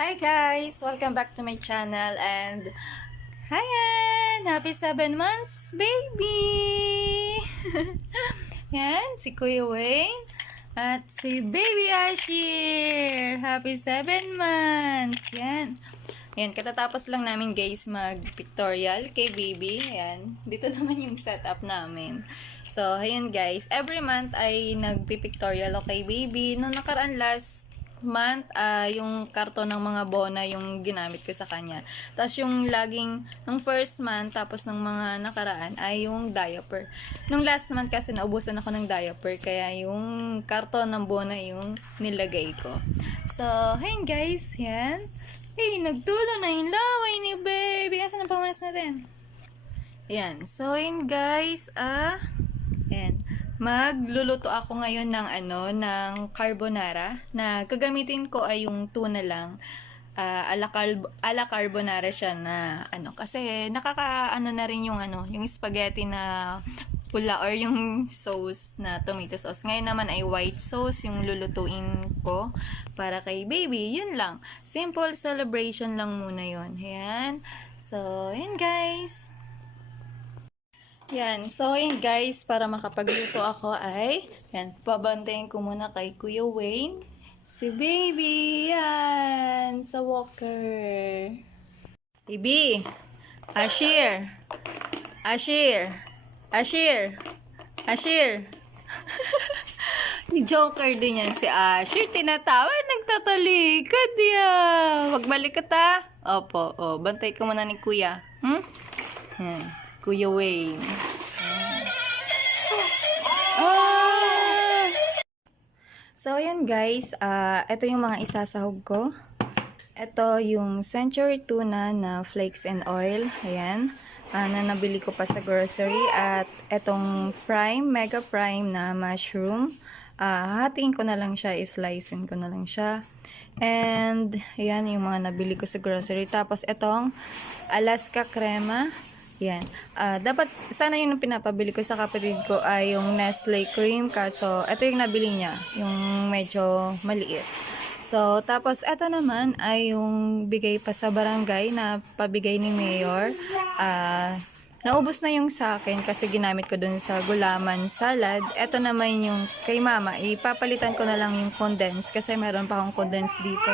Hi guys! Welcome back to my channel and Hayan! Happy 7 months, baby! Yan, si Kuya Wayne at si Baby Ashir! Happy 7 months! Yan. Yan, katatapos lang namin guys mag-pictorial kay Baby. Yan, dito naman yung setup namin. So, ayan guys, every month ay nagpipictorial ako kay Baby. Noong nakaraan last month, yung karton ng mga bona yung ginamit ko sa kanya. Tapos yung laging, nung first month, tapos ng mga nakaraan, ay yung diaper. Nung last month kasi naubusan ako ng diaper, kaya yung karton ng bona yung nilagay ko. So, ayun guys, yan. Hey, nagtulo na yung laway ni baby. Asan ang pamunas natin? Yan. So, yun guys, yan. Magluluto ako ngayon ng ng carbonara na gagamitin ko ay yung tuna lang. Ala carbonara siya na kasi na rin yung yung spaghetti na pula or yung sauce na tomato sauce. Ngayon naman ay white sauce yung lulutuin ko para kay baby. Yun lang. Simple celebration lang muna yun. Ayan. So, yun guys. Yan. So, yun guys, para makapagluto ako ay, yan, pabantayin ko muna kay Kuya Wayne. Si baby, yan, sa walker. Baby, Ashir, Ashir, Ashir, Ashir. Ni Joker din yan si Ashir. Tinatawag, nagtatalikod yan. Magbalik ka ta. Opo, bantay ko muna ni Kuya. Yan. Kuya Wayne. So, ayan guys. Ito yung mga isasahog ko. Ito yung Century Tuna na flakes and oil. Ayan. Na nabili ko pa sa grocery. At itong prime, mega prime na mushroom. Hatiin ko na lang siya. Islicein ko na lang siya. And, ayan yung mga nabili ko sa grocery. Tapos, itong Alaska crema. Yan. Dapat, sana yung pinapabili ko sa kapatid ko ay yung Nestle cream. Kaso, ito yung nabili niya. Yung medyo maliit. So, tapos, ito naman ay yung bigay pa sa barangay na pabigay ni Mayor. Naubos na yung sa akin kasi ginamit ko dun sa gulaman salad. Ito naman yung kay mama. Ipapalitan ko na lang yung condensed kasi meron pa akong condensed dito.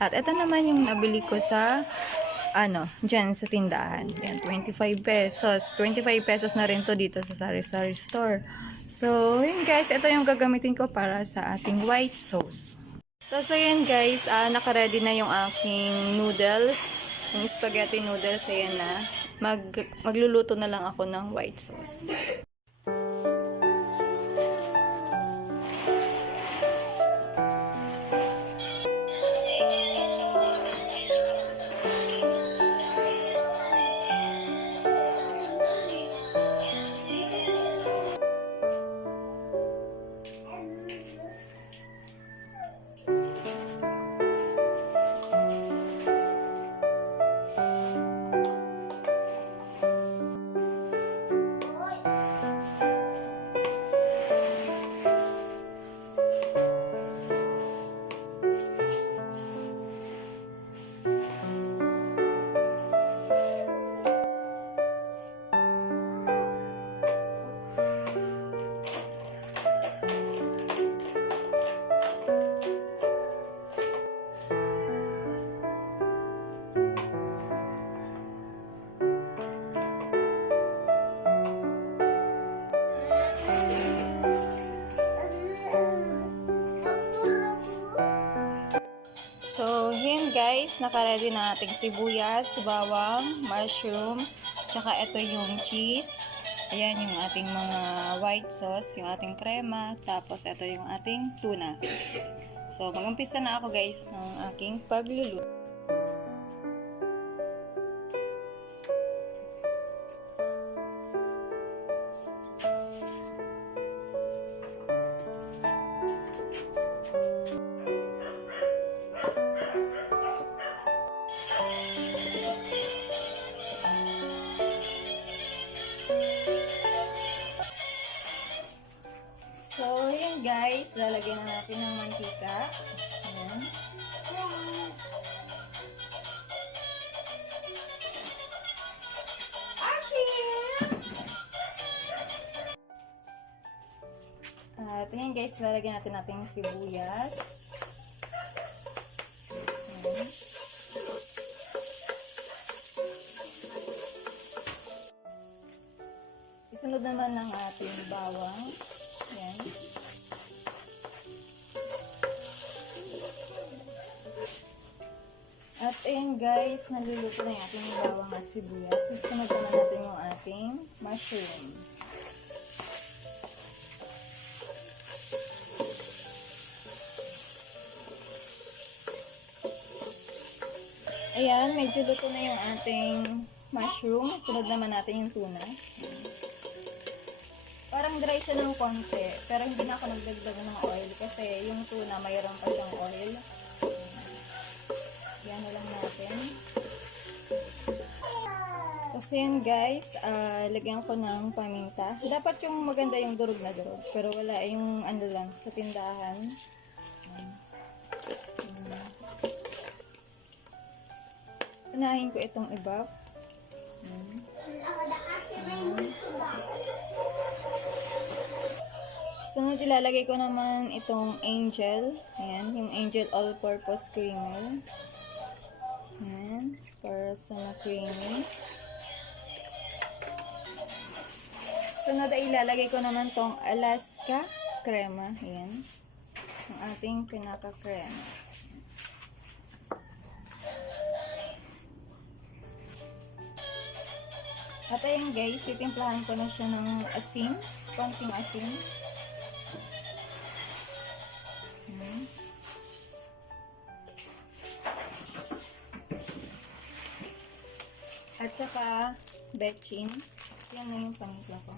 At ito naman yung nabili ko sa dyan sa tindahan. Yan, 25 pesos. 25 pesos na rin to dito sa Sari-Sari store. So, yun guys, ito yung gagamitin ko para sa ating white sauce. Tapos, ayan guys, naka-ready na yung aking noodles. Yung spaghetti noodles, ayan na. Magluluto na lang ako ng white sauce. So, yun guys, naka-ready na ating sibuyas, bawang, mushroom, tsaka ito yung cheese. Ayan yung ating mga white sauce, yung ating krema, tapos ito yung ating tuna. So, mag-umpisa na ako guys ng aking pagluluto. So, ayan guys, lalagyan na natin ng mantika. Ayan. guys, lalagyan natin yung sibuyas. Ayan. Isunod naman ng ating bawang. Ayan. At ayun guys, naluluto na yung ating bawang at sibuyas. Susunod naman natin yung ating mushroom. Ayan, medyo luto na yung ating mushroom. Sunod naman natin yung tuna. Parang dry siya ng konti, pero hindi na ako nagdagdag ng oil kasi yung tuna mayroon pa siyang oil. Yan na lang natin. Kasi yan guys, lagyan ko ng paminta. Dapat yung maganda yung durog na durog, pero wala yung ano lang sa tindahan. Unahin ko itong ibap. Sunod ilalagay ko naman itong Angel. Ayan, yung Angel All-Purpose Creamer. Ayan, para sa na-creamy. Sunod ay ilalagay ko naman tong Alaska Crema. Ayan, ang ating pinaka-crema. At ayan guys, titimplahan ko na siya ng asin. Konting asin. At saka bechin. Yan na yung panimpla ko.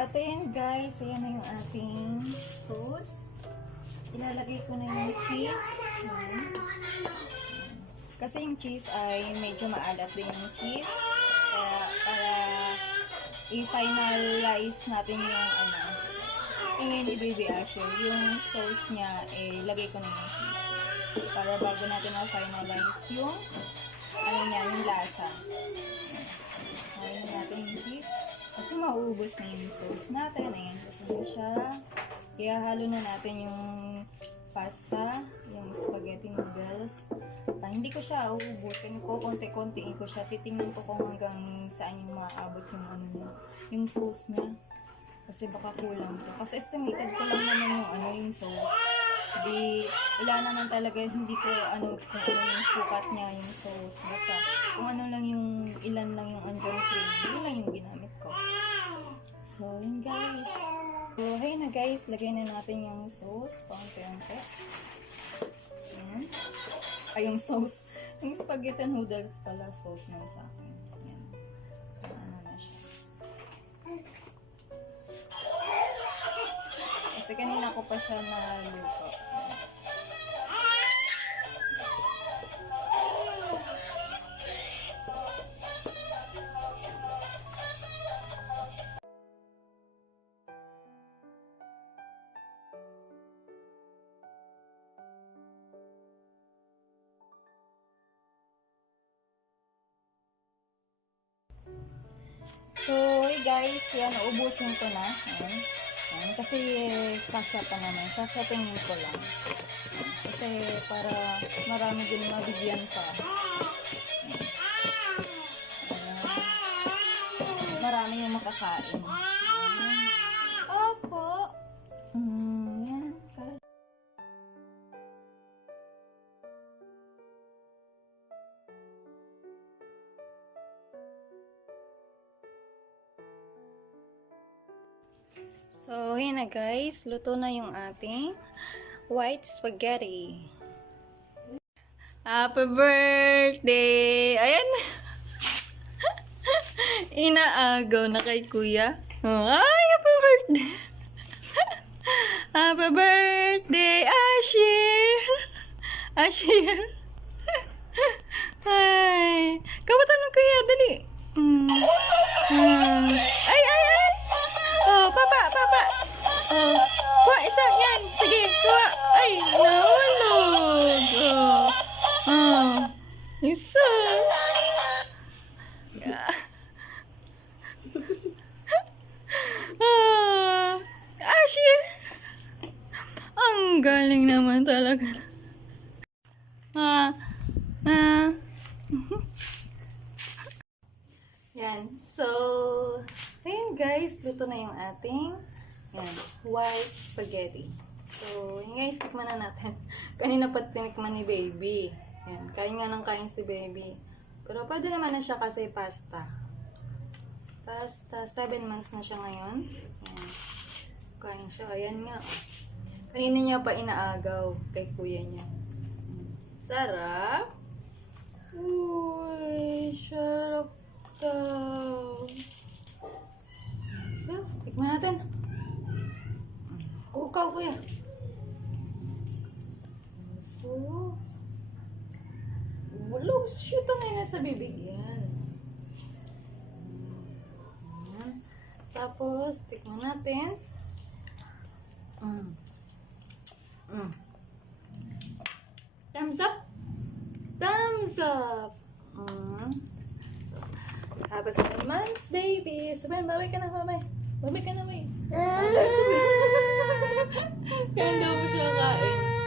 At ayan guys, ayan na yung ating sauce. Ilalagay ko na yung cheese. Ayan. Kasi yung cheese ay medyo maalat din yung cheese. Kaya para i-finalize natin yung ngayon ni Baby Asher, yung sauce niya, lagay ko na yung cheese. Para bago natin ma-finalize yung yung lasa. Ayan natin yung cheese. Kasi mauubos na yung sauce natin. Ayan, ito na siya. Kaya halo na natin yung pasta, yung spaghetti noodles. Hindi ko siya uubusin ko, konti-kontiin ko siya. Titingnan ko kung hanggang saan yung maaabot yung yung sauce niya. Kasi baka kulang ko. Kasi estimated ko lang naman yung sauce. Wala naman talaga, hindi ko kung ano yung sukat niya, yung sauce. Basta kung ano lang yung, ilan lang yung andyan cream. Yun lang yung ginamit ko. So, yun guys. So, hey na guys, lagay na natin yung sauce. Paunti-unti. Ayan. Ay, yung sauce. Yung spaghetti noodles pala, sauce na sa akin. Ayan. Ano na siya. Kasi kanina ko pa siya naluto. So, hey guys, yan, ubusin ko na. Ayan. Ayan, kasi kasya pa naman. Sasatingin ko lang. Kasi para marami din mabigyan pa. Ayan. Marami yung makakain. Ayan. Opo. Yan. So, yun na guys. Luto na yung ating white spaghetti. Happy birthday! Ayan. Inaagaw na kay kuya. Oh, ay, happy birthday! Happy birthday, Ashir! Ashir! Ay! Kawatan mo kuya, dali! Ay, ay, ay! Oh, papa, papa! Oh, kuha isa, yan! Sige, kuha! Ay, nahulog! Oh, isa! guys, luto na yung ating yan, white spaghetti. So, yun guys, tikman na natin. Kanina pa tinikman ni baby. Yan, kain nga ng kain si baby. Pero pwede naman na siya kasi pasta. Pasta, 7 months na siya ngayon. Yan. Kain siya. Ayan nga. Oh. Kanina niya pa inaagaw kay kuya niya. Sarap. Uy, sarap daw. So, tikman natin. Kukaw kuya. So, wala, shoot na yun nasa bibig yan. Tapos, tikman natin. Thumbs up. Thumbs up. So, habang 7 months, baby. Sabihin, babay ka na, babay. Babay ka na, babay. Kaya daw mo siya kain.